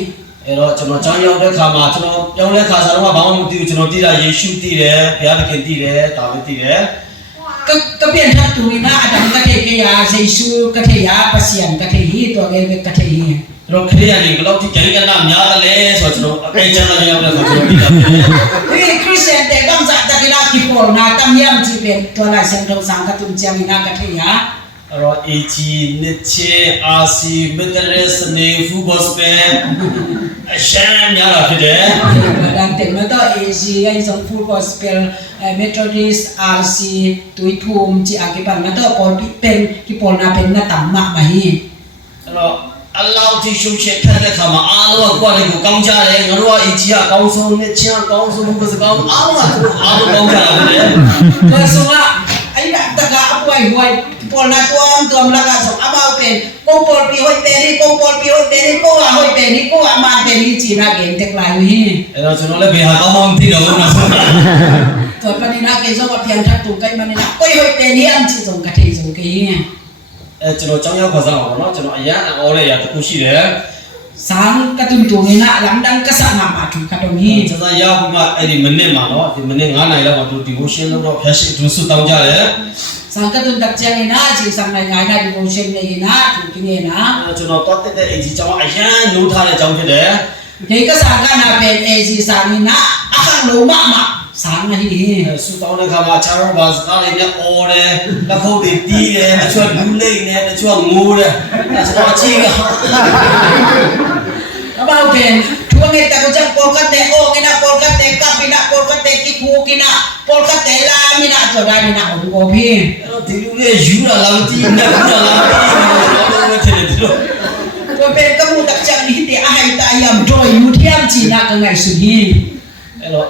အဲ့တော့ကျွန်တော်ကြောင်းရောက်တဲ့ခါမှာကျွန်တော်ပြောင်းလဲခါစားတော့ဘာမှမသိဘူးကျွန်တော်သိတာယေရှုသိတယ်ဘုရားသခင်သိတယ်ဒါပဲသိတယ် ก็เปลี่ยนทับตัวนะอาจารย์ก็เทกยาเซซูก็เทยาปัสยันก็เทฮีตัวเกก็เทฮี ကျွန်တော်ခရီးရည်ဘယ်လောက်ထိကြိုင်ကနာများတယ်လဲဆိုတော့ကျွန်တော်အကိန်းချမ်းသာရောက်တဲ့ခါကျွန်တော်သိတာ นี่คริสเตียนแต่ต้องจัดตะกินาที่โปรนาตั้มยามที่เป็นตัวลายเส้นตรงสังกัตุนเจียมินาก็เทยา အဲ့တော့ AG နှစ်ချေ RC Methodist နေဖူဘော့စပယ်အရှမ်းများတာဖြစ်တယ် dan tema to AG ai som full gospel Methodist RC ตุยทุมจิอากิปันมาto pol pen ki pol na pen na tamma ma hi အဲ့တော့အလောက်ထိရှုပ်ချက်ထက်တဲ့ခါမှာအားလုံးကကိုယ့်လေးကိုကောင်းကြတယ်ငါတို့က AG ကကောင်းဆုံးနှစ်ချေကောင်းဆုံးဘုရားကောင်းအားလုံးကသူတို့အားလုံးကောင်းကြတာဖြစ်တယ် ก็สงะไอ้น่ะตะกะอป่วยหวยปอลนะตัวมละกะสงอามาเป็นโกปอลปีหวยเปนี่โกปอลปีหวยเปนี่โกอะหวยเปนี่โกอะมาเปนี่จีนะเกนเตกลายหิ အဲ့တော့ကျွန်တော်လည်းဘယ်ဟာကောင်းမှမသိတော့ဘူးနော် ตัวปนินะเกซอว่าเพียงทักตุไกมันนะก้อยหวยเปนี่อันจิจงกะเทจงเกหิ အဲ့ကျွန်တော်ကြောင်းရောက်ခါစားပါတော့ကျွန်တော်အရန်အော်လဲရတခုရှိတယ် สังกะตุนตุนี่นะหลังดังกะสะงามาทุกะตรงนี้ စစရောက်ပြီးမှအဲ့ဒီမိနစ်မှာနော်ဒီမိနစ်9နာရီလောက်မှာသူ devotion လုပ်တော့ဖျက်ရှိသူဆုတောင်းကြတယ် สังกะตุนตักเจียนี่นะจิสังไงไงนะดิโวเชนนี่นะทุกินี่นะ ကျွန်တော်တော့တက်တဲ့ AG ကျောင်းအရန်နိုးထားတဲ့ကျောင်းဖြစ်တယ် เด็กก็สางกันนะเป็นเอซีสามีนะอาคังโลมามาสางนะฮี ဆုတောင်းတဲ့ခါမှာ Charles Bass ကားလေးနဲ့အော်တယ်လက်ခုပ်တွေတီးတယ်တချို့လူလိမ့်နေတချို့ငိုးတယ်အဲ့ကျွန်တော်အချင်းက แล้วมาเป็นทัวเงตะก็จังปอลกะเตโอเงนะปอลกะเตกะปินะปอลกะเตกิคูกินะปอลกะเตลามินะจอดามินะโอดูโอพี่ အဲ့တော့ဒီလူလေးယူလာလာမတီးနဲ့ဘူးလာလာမတီးနဲ့တော့ ตัวเป็นกะมูตักจังนี่ติอาให้ตายามโดยมุเทียมจีนะก็ไงสุฮี အဲ့တော့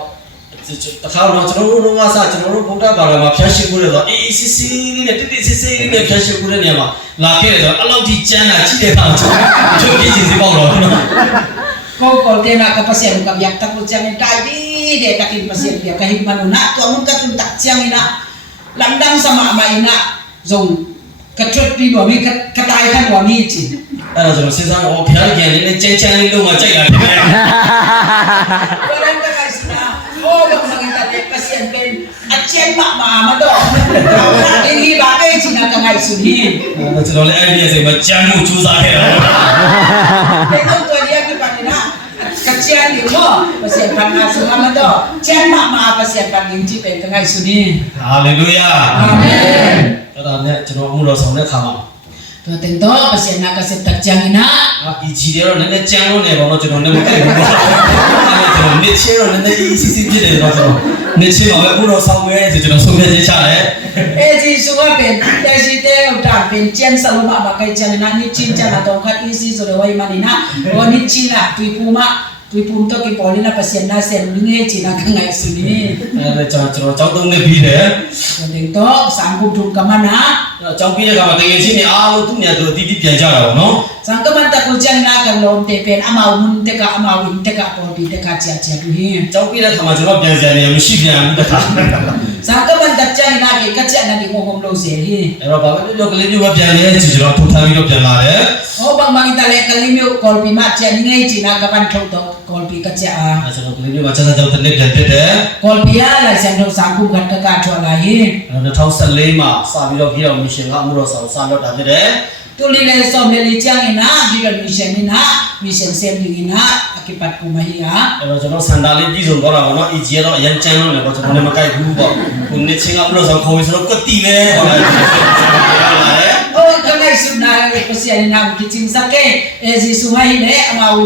တခါတော့ကျွန်တော်တို့ကစကျွန်တော်တို့ဗုဒ္ဓဘာသာမှာဖျက်ရှိမှုတွေဆိုအေးစစ်စစ်လေးနဲ့တိတိစစ်စစ်လေးနဲ့ဖျက်ရှိမှုတဲ့နေရာမှာလာခဲ့တယ်ဆိုတော့အလောက်ကြီးကျန်းတာကြီးတဲ့အခါကျွန်တော်ကြည့်စီပေါ့တော့ ko ko te na ka pasien ka biak tak jang dai di de ka kin pasien biak ka hik manuna to mun ka tun tak jang ina landang sama mai na zong ka trot di bo mi ka tai kan bo mi chi အဲ့တော့ကျွန်တော်စဉ်းစားတော့ဖျားကြံလေးနဲ့ကျန်းကျန်းလေးလုံးဝကြိုက်တာဖြစ်တယ် ko dan ka kai sina o ba ma kita de pasien ben a chen ma ma do ni hi ba kai chi na ka ngai su hi ကျွန်တော်လည်းအဲ့ဒီအချိန်မှာကြမ်းမှုစူးစမ်းခဲ့တာ pe no to dia ki pa ni na ka chen ni mo pasien pan na su ma do chen ma pasien pan ni chi ben ka ngai su ni ဟာလေလုယာ amen အဲ့ဒါနဲ့ကျွန်တော်အမှုတော်ဆောင်တဲ့ခါမှာ to tento pasien na ka se tak jang ina ဒီကြီးတွေတော့နည်းနည်းကြမ်းလို့နေပါတော့ကျွန်တော်လည်းမကြိုက်ဘူးပေါ့အဲ့ဒါကျွန်တော်နေချေတော့နည်းနည်းအေးစစ်စစ်ဖြစ်တယ်တော့ကျွန်တော်နေချေပါပဲအမှုတော်ဆောင်မယ်ဆိုကျွန်တော်ဆုံးဖြတ်ချက်ချတယ် e ji su wa pen te si te ta pen chen sa lo ma ba kai chen na ni chin cha na to khat easy so de wai mani na ro ni chin na tui pu to ki poli na pasien na sen ni nge chi na ka ngai su ni အဲ့ဒါကျွန်တော်ကြောင်းသုံးနေပြီးတယ် so de to sang kum thum ka ma na ကြောင်းပြီးတဲ့ခါမှာတကယ်ချင်းနေအားလုံးသူ့နေရာသူအတီးတီးပြန်ကြတာပေါ့နော် sang ka man ta ku chen na ka lom te pen amau mun te ka amau win te ka pol bi te ka cha cha du hi ကြောင်းပြီးတဲ့ခါမှာကျွန်တော်ပြန်စရာနေမရှိပြန်ဘူးတခါ sang ka man ta chen na ke ka cha na di ngom lo se hi အဲ့တော့ဘာပဲပြောကလေးမျိုးပဲပြန်နေချင်ကျွန်တော်ထုတ်ထားပြီးတော့ပြန်လာတယ် ho bang bang ta le ka li myo kol bi ma chen nge chi na ka ban thok to kol bi ka cha အဲ့ကျွန်တော်ကလေးမျိုးမှာချက်ချက်ကြောင်းတစ်နေ့ပြန်တက်တယ် kol bi ya la sen do sang kum khat ka thwa la hi အဲ့2014မှာစပြီးတော့ပြည်တော်မရှင်ကအမှုတော်ဆောင်စလုပ်တာဖြစ်တယ် tu li le so me li chang ina di ron mission ina mission sen ding ina akipat ku ma hi ya အဲ့တော့ကျွန်တော်စန္ဒာလေးပြည်စုံတော့တာပေါ့နော် EG ကတော့အရင်ကျန်းလို့လည်းပေါ့ကျွန်တော်လည်းမကြိုက်ဘူးပေါ့ခုနှစ်ချင်းကအမှုတော်ဆောင်ခေါ်ပြီးဆိုတော့ကွတ်တီပဲဟုတ်လား o ka ngai su na ko sia ina ki chin sa ke e ji su ma hi le amau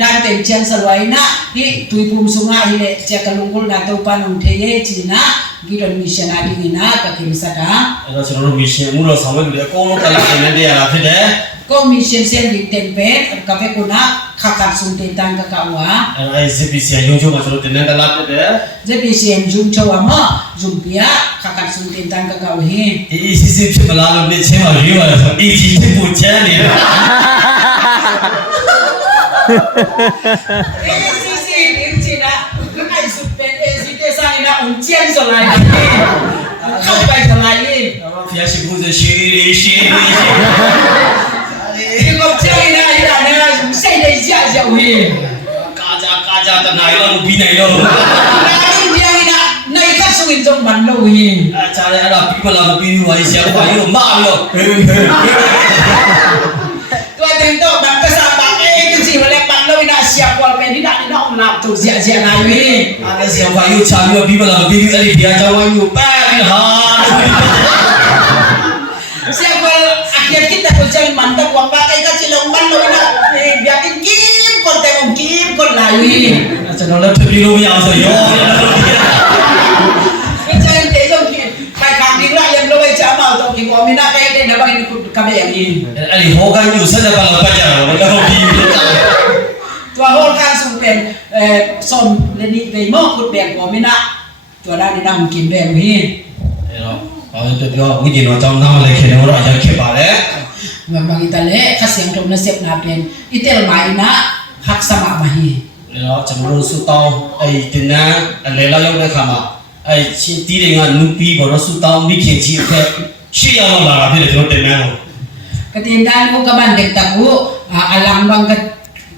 dan ten chen sa loi na hi tui pum su nga hi le che ka lung kul na to pa nong the ye chi na di ron mission a ding ina ka kim sa da အဲ့တော့ကျွန်တော်တို့မရှင်အမှုတော်ဆောင်မဲ့လူတွေအကုန်လုံးကလည်းရှင်နေရတာဖြစ်တယ် ko mission sen ding ten pe ka pe ku na khakat sun ten tan ka ka wa အဲ့တော့ CPC ရုံးချုပ်မှာကျွန်တော်တင်နေတာဖြစ်တယ် je pi sen jum chowa ma jum pia khakat sun ten tan ka ka wa hi ဒီ ECC ဖြစ်မလားလို့နေချင်းမှာရွေးရတယ်ဆို EG ဖြစ်ဖို့ချမ်းနေတာ ACC din china kai su pen ACC sa ina un chen so lai khau pai so lai ni ဖျားရှိဖို့ရှိရှိ ni ko chen ina ina ne sai dai ja ja wi ကာကြတနိုင်တော့ပြီးနိုင်တော့ Nari dia ina nai ka suin jong man lo hi. အဲချားတယ်အဲ့ဒါပြီးမလားမပြီးဘူးဟာဆရာဘာကြီးကိုမပြီးတော့ Tua tento bang ka sa bang ke si wala man lo ina siap wal pe ni dak ina on na tu sia sia na wi. အဲ့ဆရာဘာကြီးကိုချာပြီးတော့ပြီးမလားမပြီးဘူးအဲ့ဒီတရားကြောင်းဝိုင်းကိုပတ်ပြီးဟာ Siap wal akhir kita ko jang man ta wang ba kai ka silong man lo ina. Biakin kim kon te on kim kon la wi. ကျွန်တော်လည်းထွက်ပြေးလို့မရအောင်ဆိုရော Jangan te jong kim. Kai ka di la yam lo bai cha ma to ki ko mi na kai te na ba ni ku ka be yang ni. အဲ့ဒီဟောကိုင်းမျိုးဆက်ဆက်ပါလောက်ပတ်ကြတာတော့တော့ပြီးပြီ Tua hol kan sung pen son le ni pe mo ku be ko mi na. Tua da ni na mungkin be wi. အဲ့တော့ဘာလို့ပြောဝိညာဉ်တော်ကြောင့်နားမလဲခင်ဗျာတော့အရင်ဖြစ်ပါတယ် Memang kita le kasih untuk nasib napen itel mai na hak sama mahi. အဲ့တော့ကျွန်တော်တို့ဆူတောင်းအဲ့ဒီနန်းအလဲလောက်ရောက်တဲ့ခါမှာအဲ့ချင်းတီးတွေကနုပြီးပေါ်တော့ဆူတောင်းမိခင်ကြီးအခက်ရှေ့ရောက်လာတာဖြစ်တယ်ကျွန်တော်တင်နန်းကို Ketindahan ko kaman degtaku alam bang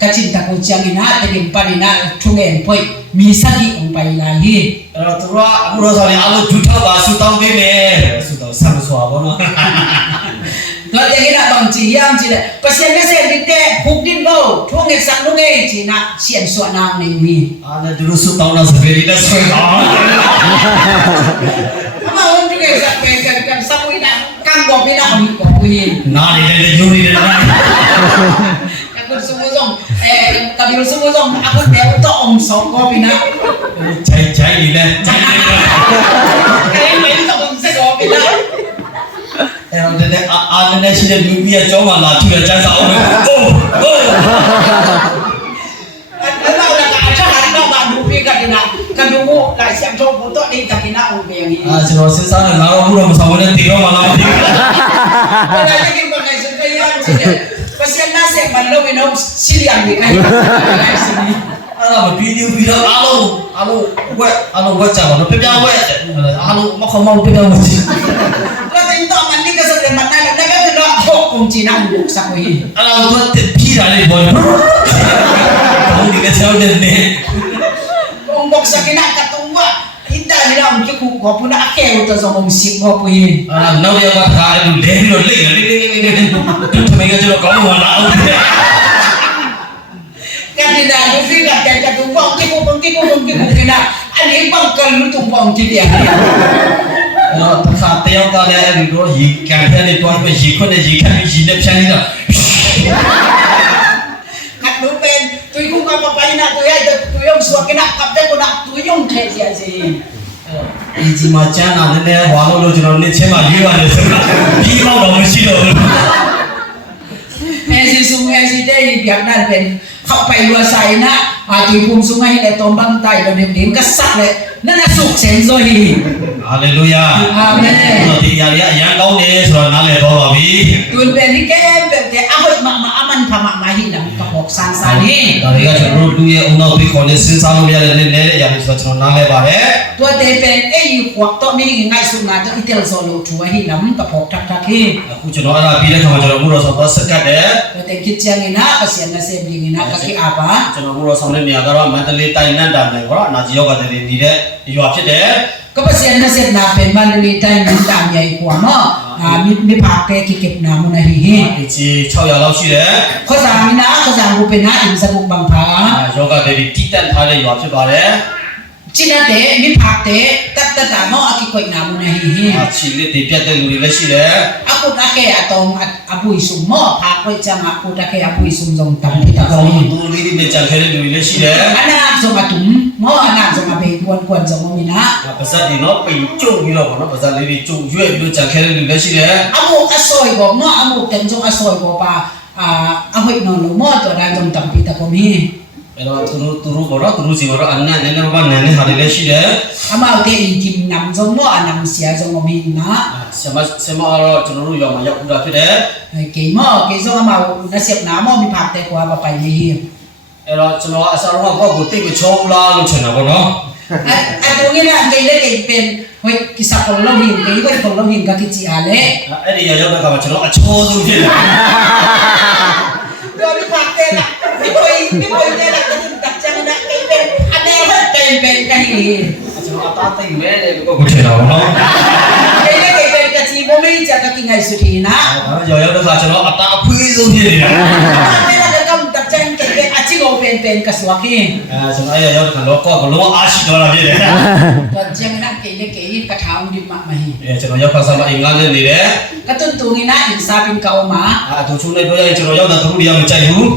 kacinta ko ciangina tegin panina tungen poi misagi ang pailahi. အဲ့တော့သူတို့ကအခုတော့ဆိုရင်အလို့ဂျူထောက်ပါဆူတောင်းပေးမယ်ဆူတောင်းဆမ်းစွာပေါ့နော် Kalau yang ina bang ciam cile pasien pasien dite hukdin lo tungen sang nunge cina sian suanang ni wi. အားလည်းသူတို့ဆူတောင်းတော့စပယ်လေးနဲ့ဆွဲတော့ Ama on tungen sang kan samui na kang go pina mi ko wi. နားနေတယ်ညိုနေတယ်နား Aku sumuzong kabiru sumuzong aku deu to om song ko pina. ဂျိုင်ဂျိုင်နေလဲဂျိုင်နေတယ် Kaya may to om sa ko pina. အဲ့တော့တဲ့အားနဲ့ရှိတဲ့လူကြီးကကျောင်းမှာလာထူရကျန်းစာအောင်ပဲအိုးအိုး Ano na ka acha na ba dupi ka dina kadungo la siap to puto ni takina o be ni. အာကျွန်တော်စဉ်းစားနေငါတော့ဘူးတော့မဆောင်နဲ့တည်တော့မှလားမသိဘူး Wala lagi ba kay sa kaya sige. Pasyan na se manlo ino silian ni kay. အဲ့ဒါမပြီးသေးဘူးပြီးတော့အားလုံးဝက်ကြပါတော့ပြပြဝက်အားလုံးမခေါမပြပြဝက် Ko tin to man ni ka sa de man na na ka no ho kung china mo sa ko hi. အဲ့ဒါတော့ပြီးတာလေးပေါ်တယ်ဘုံဒီကစောင်းနေနေ Kung bok sa kina katuwa hinda nila ang kiku ko puna akeo to sa mong sik ko po hi. အာနောက်ရပါထားတယ်လဲပြီးတော့လိမ့်နေနေတူထမင်းကကျွန်တော်ကောင်းမှလာအောင် Kanina ko fika kay katuwa ang kiku kina ani bang kalutong pang kiti. အဲ့တော့တစ်ခါတယောက်ကလည်းအဲ့ဒီတော့ရေကန်ဖက်နေတော့ပဲရေခွနဲ့ရေခတ်ပြီးရေနဲ့ဖြန်းနေတာ At lupen, tuy kung kapapay na tuyay, tuyong suwa kina, kapte ko na tuyong kaya si. ဒီကြီးမှာကျန်းတာလည်းလည်းဟွာလို့ကျွန်တော်နေ့ချင်းမှာရွေးရတယ်ဆိုတော့ပြီးတော့မရှိတော့ဘူး Esi sungai si day, biar na pen, kapay luwasay na, tuy kung sungai na tombang tayo, din kasak le, na nasuk senso hi. ဟာလေလုယာ Amen. ဒီຢာတွေကအရန်ကောင်းတယ်ဆိုတော့နားလည်တော့ပါပြီ Tuan pen ni kem, te ahoy maaman pa mamahi na kapok san sani. ဒါတွေကကျွန်တော်တို့လူရဲ့အုံနောက်ပြီးခေါ်နေစဉ်းစားလို့ရတဲ့လည်းလည်းအရာတွေဆိုတော့ကျွန်တော်နားလည်ပါတယ် Tuan te pen, huwag to mi ngay sunga to itel solo tuwa hi nam kapok tak tak hi. အခုကျွန်တော်အဲ့ဒါပြီးတဲ့ခါမှာကျွန်တော်မှုတော်ဆောင်သွားစကတ်တယ် Tuan te kitchang ina, kasi ang nasibling ina, kaki apa. ကျွန်တော်မှုတော်ဆောင်တဲ့နေရာကတော့မန္တလေးတိုင်းနန်းတာနယ်ပေါ့နော်အနာကြီးယောဂတဲ့နေတဲ့ရွာဖြစ်တယ် Kapag na set na pen manlita yung dami ay kuha mo. May pake kikip na mo na ဒီ hihi. ကြီး600လောက်ရှိတယ် Kasama na, kasama ko pinain sa bukbang pa. ယောဂတဲ့တီးတန့်ထားတဲ့ရွာဖြစ်ပါတယ် Chinate, may pake, tatata mo, akikoy na mo na hihi. ချီလေးတွေပြတ်တဲ့လူတွေလည်းရှိတယ် Ako na kaya atong apoy sum mo, pakoy siya nga ako na kaya apoy sum zong tampita ဆော ko င်း hihi. သူလေးတွေနဲ့ကြံခဲတဲ့လူတွေလည်းရှိတယ် Anak zong atum mo, anak zong abay kuwan zong mo mina. ပါဇက်တွေနော်ပိန်ကျုံပြီးတော့ပေါ့နော်ပါဇက်လေးတွေကျုံရွက်ပြီးတော့ကြံခဲတဲ့လူလည်းရှိတယ် Amo asoy ko mo, amo tenzong asoy ko pa, ahoy no mo, to na zong tampita ko hihi. အဲ့တော့သူတို့ပေါ့နော်သူတို့စီကတော့အနက်နည်းနည်းပါးနန်းနေဟာတွေလည်းရှိတယ် Amaw te ikim nam zong mo, anam siya zong mo mina. ဆမကတော့ကျွန်တော်တို့ရွာမှာရောက်ဦးတာဖြစ်တယ် Kay mo, kay zong amaw, nasip na mo, mi pakte ko pa pa nihi. အဲ့တော့ကျွန်တော်အစားတော့ကောက်ကိုတိတ်မချုံးလားလို့ထင်တာပေါ့နော် At yung ina, kay le kay pen, hoy, kisa kolohin, kay ko kolohin ka kitsi ale. အဲ့ဒီရောက်တဲ့အခါမှာကျွန်တော်အချောဆုံးဖြစ်တယ် Do mi pakte na, mi boy te na, kasi takchang na, kay เป็นกันฮี ကျွန်တော်အသားသိမ့်မဲတယ်ကိုကိုချင်တော့နော် เด็กเป็นกะจีบ่ไม่จะกะกินไงสุทีนะ ဒါပေမဲ့ရောက်တဲ့ခါကျွန်တော်အသားအဖွေးဆုံးဖြစ်နေတာ ไม่ละก็กำตับจังเก็บอาจิโกเป็นกะสวะกิน ကျွန်တော်ရောက်တဲ့ခါတော့ကိုကလုံးအားရှိတော့တာဖြစ်တယ် ก็จังนะเกกะถาวดิมามาฮี ကျွန်တော်ရောက်ခါစားမအင်္ဂါနဲ့နေတယ် กะตุนตูนี่นะอินซาเป็นกะอมา သူချိုးနေတော့ကျွန်တော်ရောက်တဲ့သူတို့တွေကမကြိုက်ဘူး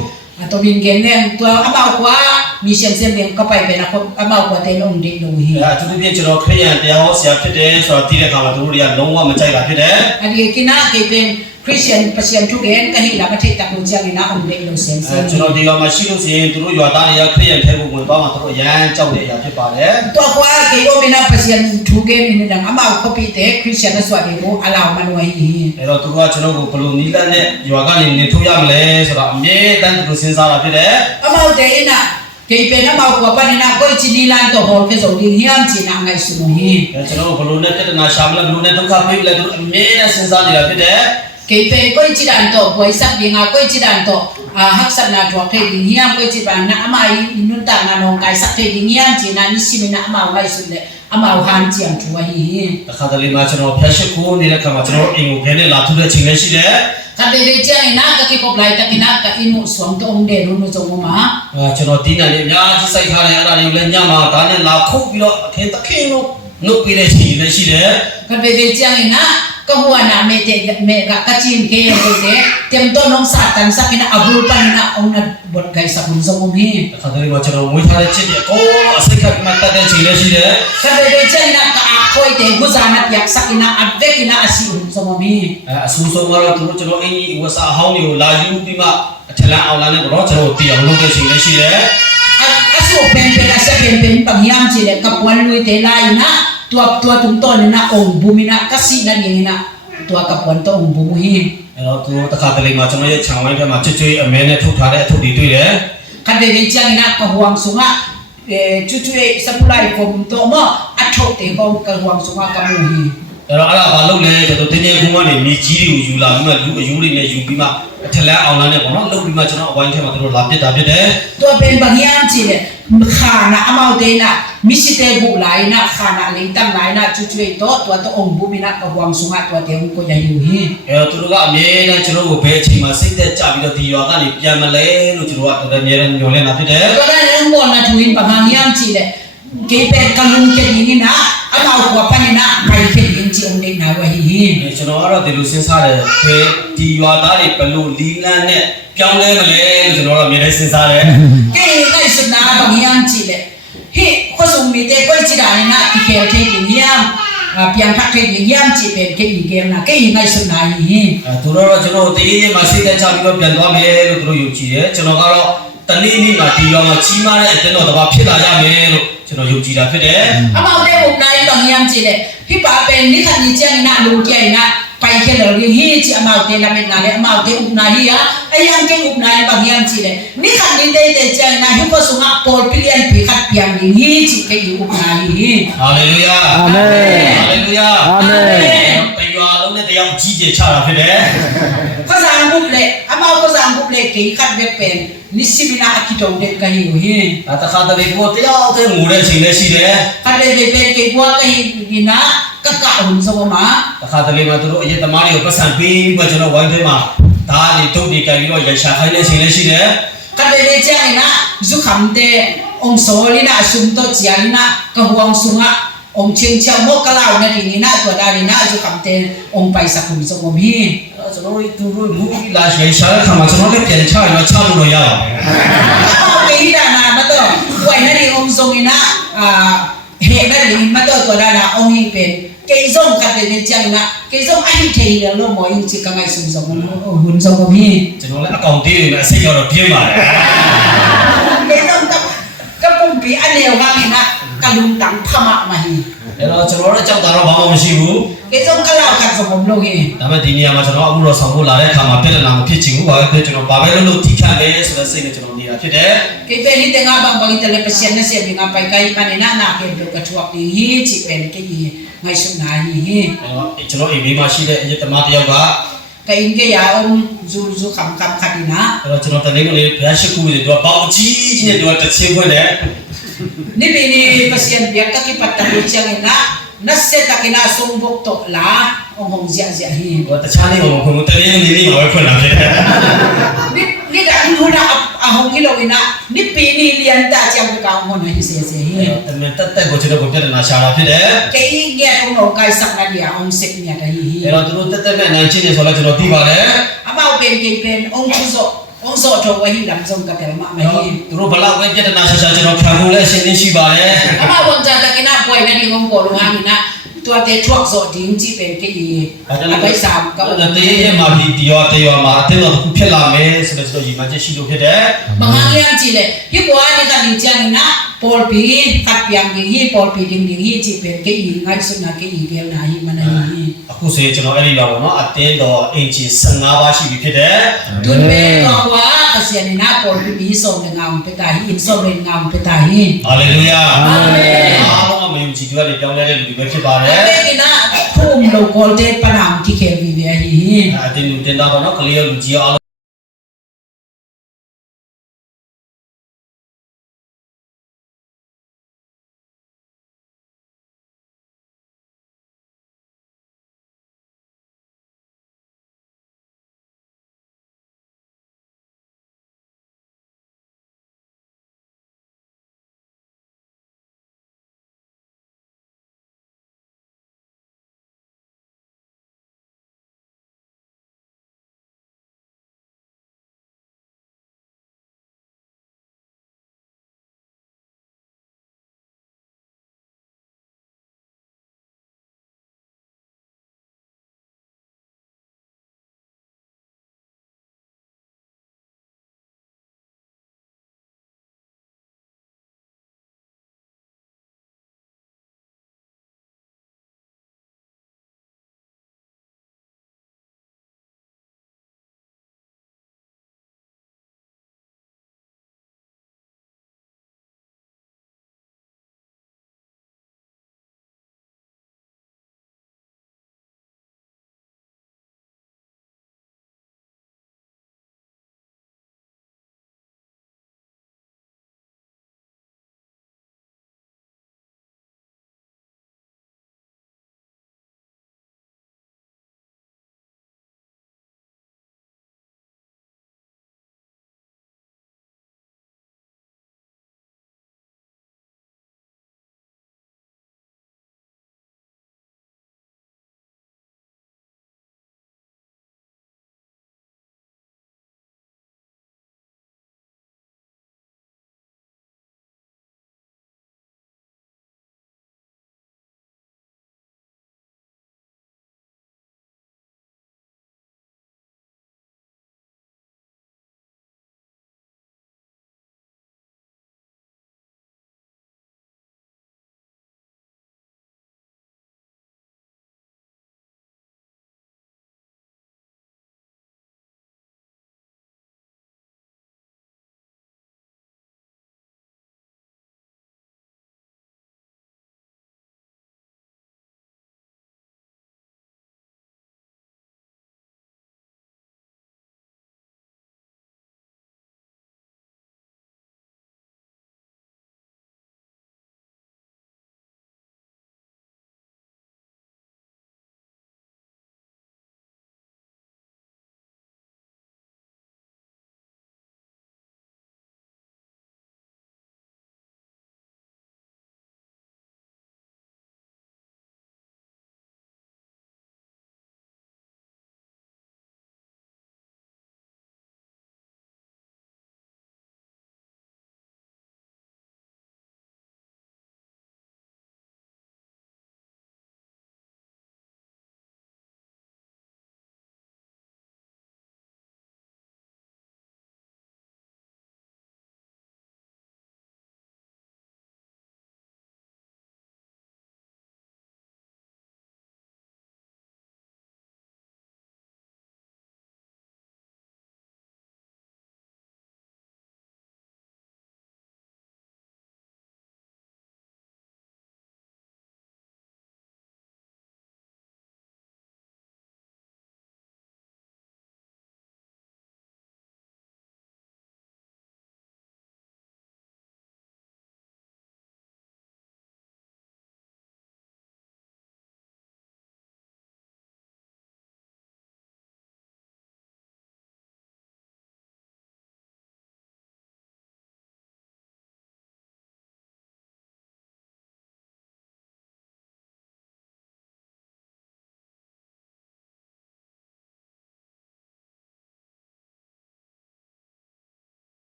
ตัวบินเกนเนี่ยตัวอาบ่าวกว่ามีเสียงเสียงก็ไปเป็นนะอาบ่าวกว่าเตลงดิลงฮี သူတို့ပြင်ကျွန်တော်ခရိယန်တရားဟောဆရာဖြစ်တယ်ဆိုတော့တည်တဲ့ခါမှာသူတို့တွေကလုံးဝမကြိုက်တာဖြစ်တယ် อันนี้กินะเกเป็นคริสเตียนประเสียนทุกเกนกะฮีละประเทศตะกูจังนี่นะองเดลงเสียง ကျွန်တော်ဒီကောင်မှာရှိလို့ဆိုရင်သူတို့ရွာသားတွေကခရိယန်ထဲကိုဝင်သွားမှသူတို့ရမ်းကြောက်တဲ့အရာဖြစ်ပါတယ် ตัวกว่าเกโอเมนะประเสียนทุกเกนนี่ดังอาบ่าวก็ปีเตคริสเตียนนะสวัสดีโมอะลาวมันไว้ฮี အဲ့တော့သူကကျွန်တော်ကိုဘယ်လိုနီးလန်းနဲ့ရွာကနေနေထုတ်ရမလဲဆိုတော့အမြဲတမ်းသူတို့စဉ်းစားတာဖြစ်တယ် อาบ่าวเตนะเกเป็นอาบ่าวกว่าปะนี่นะก็จินีลานตัวโหลเคโซดิฮิมจินะไงสุโมฮี ကျွန်တော်ဘယ်လိုနဲ့ပြဿနာရှာမလဲဘယ်လိုနဲ့ဒုက္ခပေးမလဲသူတို့အမြဲတမ်းစဉ်းစားနေတာဖြစ်တယ် เกเป็นก็จิดันตัวบวยสักยังก็จิดันตัวฮักสักนาตัวเทดิฮิมก็จิบันนะอามาอินุนตางานองไกสักเทดิฮิมจินะนิสิมินะอาบ่าวไงสุเลอาบ่าวฮันจิอังทัวฮี တခါတလေမှာကျွန်တော်ဖျက်ရှိခိုးနေတဲ့ခါမှာကျွန်တော်အိမ်ကိုခဲနဲ့လာထူတဲ့ချိန်လည်းရှိတယ် กันเดเจนะกะกิปบไลตะกินะกะอินุสวงตองเดรุนุจงมา ကျွန်တော်ဒီနေ့အများကြီးစိုက်ထားတယ်အဲ့ဒါတွေကိုလည်းညမှာဒါနဲ့လာခုတ်ပြီးတော့အထင်သခင်လို့နှုတ်ပြီးတဲ့ချိန်လည်းရှိတယ် กันเดเจนะก็หัวนาเมเตเมกะกะจินเกเตเต็มต้นน้องสาตันสักนะอบูปันนะองนะบทไกสักุนจงมี တခါတလေမှာကျွန်တော်မွေးထားတဲ့ချစ်တဲ့ကိုအစိတ်ခတ်မှတ်တဲ့ချိန်လည်းရှိတယ် กันเดเจนะกะอาคอยเตกุซานะยักสักนะอัดเวกินะอสิอุนจงมี အဆူဆုံးကတော့သူတို့ကျွန်တော်အင်ကြီးဝစာအဟောင်းတွေကိုလာယူပြီးမှအထက်လန်းအောင်လန်းနဲ့တော့ကျွန်တော်တည်အောင်လုပ်တဲ့ချိန်လည်းရှိတယ် อะสุเป็นอะเซเป็นปังยามจิเลกับวันลุยเตไลนะตัวตุงต้นนะองบุมินะกะสินะนี่นะตัวกับวันต้องบุมิ အဲ့တော့သူတခါတလေမှာကျွန်တော်ရဲ့ခြံဝိုင်းထဲမှာချွတ်ချွေးအမဲနဲ့ထုတ်ထားတဲ့အထုပ်တွေတွေ့တယ် kan de jang na ka huang sunga chuchu sa pulai kom to mo athok te bom ka huang sunga ka mu hi အဲ့တော့အဲ့ဒါဘာလုပ်လဲဆိုတော့တင်းကျဲကုန်းကနေမြေကြီးတွေကိုယူလာပြီးမှလူအယိုးတွေနဲ့ယူပြီးမှအထက်လန်းအောင်လန်းနဲ့ပေါ့နော်လုပ်ပြီးမှကျွန်တော်အဝိုင်းထဲမှာသူတို့လာပစ်တာဖြစ်တယ် to pen bangyam chi le khana amau de na misite bu lai na khana le tam lai na chuchu to ong bu mi na ka huang sunga to te ko ya yu hi အဲ့တော့သူတို့ကအမြဲတမ်းကျွန်တော်ကိုဘယ်အချိန်မှာစိတ်သက်ကြပြီးတော့ဒီရွာကနေပြန်မလဲလို့ကျွန်တော်ကအမြဲတမ်းညှော်လင့်တာဖြစ်တယ် to da ne mo na tuin bangyam chi le ke pe kalung ke ni na amau ko pa ni na kai ke in chi ong de na wa hi ကျွန်တော်ကတော့ဒီလိုစဉ်းစားတယ်ဘယ်ဒီရွာသားတွေဘယ်လိုလီလန်းနဲ့ပြောင်းလဲမလဲလို့ကျွန်တော်ကတော့အမြဲတမ်းစဉ်းစားတယ် ke ngai su na bangyam chi le hi ko sung mi te ko chi da ni na ki ke the ni yam pian thak the ni yam chi pen ke ni game na ke ngai su na hi သူတို့ကတော့ကျွန်တော်တေးရေးမှာစိတ်သက်ချပြီးတော့ပြန်သွားမယ်လို့သူတို့ယုံကြည်တယ်ကျွန်တော်ကတော့တနေ့နေ့မှာဒီရွာမှာကြီးမားတဲ့အတင်းတော်တစ်ပါးဖြစ်လာကြမယ်လို့ကျွန်တော်ယုံကြည်taဖြစ်တယ် amau de bu nai bangyam chi le hi pa pen ni khan ni chang na lu ke na pai ke lo ri hi chi amau te la met na le amau te up na hi ya ayang ke up na bangyam chi le ni khan ni te chang na hi ko su nga pol pilian pi khat pian ni hi chi ke up na hi ဟာလေလုယာ အာမင် ဟာလေလုယာ အာမင် တရွာလုံးနဲ့တယောက်ကြီးကျယ်ချတာဖြစ်တယ် ko sang bu le amau ko sang bu le ke khat be pen ni si bina akitong de ka hi hi တခါတလေကိုတယောက်တည်းငိုတဲ့ချိန်လည်းရှိတယ် kan de pen ke bua ka hi ni na ka ka hun so ma တခါတလေမှာသူတို့အရေးသမားတွေကိုပတ်စံပေးပြီးမှကျွန်တော်ဝိုင်းထဲမှာဓာတ်တွေတုတ်တွေကြိုင်ပြီးတော့ရရှာခိုင်းတဲ့ချိန်လည်းရှိတယ် kan de chang na zu kham te ong so li na sum to chia li na ka huang sunga ong chen chao mo ka lao na ni na to da ni na zu kham te ong pai sa kun so mo mi ကျွန်တော်တို့သူတို့မူကြီးလာရွှေရှာတဲ့ခါမှာကျွန်တော်လည်းပြန်ချရင်တော့ချလို့ရပါတယ် เอาไปที่ดานามาต่อป่วยนั่นเององค์ทรงนี่นะเหตุนั่นเองมาต่อตัวดานาองค์นี้เป็นเกยส่งกันเป็นจังนะเกยส่งไอ้เทียนเราหมอยังจิกังไงสุ่มส่งมันหุ่นส่งก็มี ကျွန်တော်လည်းအကောင့်သေးနေအစိတ်ကတော့ပြင်းပါတယ် เกยส่งกับปุ่มปีอันเดียวกันนี่นะกระลุงตังพม่ามาฮี အဲ့တော့ကျွန်တော်တို့ကြောက်တာတော့ဘာမှမရှိဘူး เกยส่งกะลาวกันสมมโลกฮี ဒါပေမဲ့ဒီနေရာမှာကျွန်တော်အခုတော့ဆောင်ဖို့လာတဲ့အခါမှာပြဿနာမဖြစ်ချင်ဘူးဘာပဲဖြစ်ကျွန်တော်ဘာပဲလုပ်ထိခတ်လဲဆိုတဲ့စိတ်နဲ့ကျွန်တော်နေတာဖြစ်တယ် เกยเป็นนี่แต่งาบางบางแต่ละเปอร์เซ็นต์นะเสียบิงาไปไกลปานนี่นะนาเกยกระทวกดีฮีจิเป็นเกยไงสุนาฮี အဲ့တော့ကျွန်တော်အိမ်ဘေးမှာရှိတဲ့အရေးသမားတစ်ယောက်က kain ke ya om zu kham khadina အဲ့တော့ကျွန်တော်တနေ့ကနေဘုရားရှိခိုးပြီးတော့ပေါင်းကြီးကြီးနဲ့တော့တစ်ချင်းခွင့်တယ် ni bini pasien biak ka ki patta lu chang na nasse takina songbok to la ong hong zia zia hi ဟိုတခြားလေးကိုခွန်တလေးနေနေမှာပဲဖွင့်လာဖြစ်တယ် ni da ni hona a hong ilo ina ni bini lian ta chang ka ong hon hi se se hi တမန်တက်ကိုကျွန်တော်ကိုပြဿနာရှာတာဖြစ်တယ် ke i nge ong no kai sak na dia ong sek nya da hi အဲ့တော့သူတို့တက်မဲ့နိုင်ချင်းနေဆိုတော့ကျွန်တော်သိပါတယ် amao pen ke pen ong chu zo ong zo to wa hi lam zong ka pel ma ma hi သူတို့ဘလောက်ပဲပြဿနာရှာကျွန်တော်ခံဖို့လည်းအရှင်းရှိပါတယ် amao won ja ta kina poi na di ong ko lo ha ni na ตัวเตทวกโซดิงจีเป็นกี่ไปสามก็ တရေရဲ့မာပြီးတရားမှာအတင်းတော့ခုဖြစ်လာမယ်ဆိုတော့ကျွန်တော်ညီမချက်ရှိလို့ဖြစ်တယ် บางเรื่องจีเลยยี่ปัวนี่ตอนนี้จังนะปอลปีขัดเปียงดิยี่ปอลปีดิงยี่จีเป็นกี่ง่ายสุดนะกี่เดียวนะยี่มันอะไรยี่ အခုဆိုရင်ကျွန်တော်အဲ့ဒီပါပေါ့နော်အတင်းတော့အင်ဂျီ15ပါးရှိပြီဖြစ်တယ် ตุนเป้ก็ว่าอาเซียนนี่นะปอลปีส่งในงามไปตายอินส่งในงามไปตาย ဟာလေလုယာ อาเมน အားလုံးကမယုံကြည်သူကနေပြောင်းလဲတဲ့လူတွေပဲဖြစ်ပါတယ် อาเมนนะทุ่มโลกอลเดปนามที่เควีเวียยี่ အတင်းလူတင်တာပေါ့နော်ကလေးရောလူကြီးရော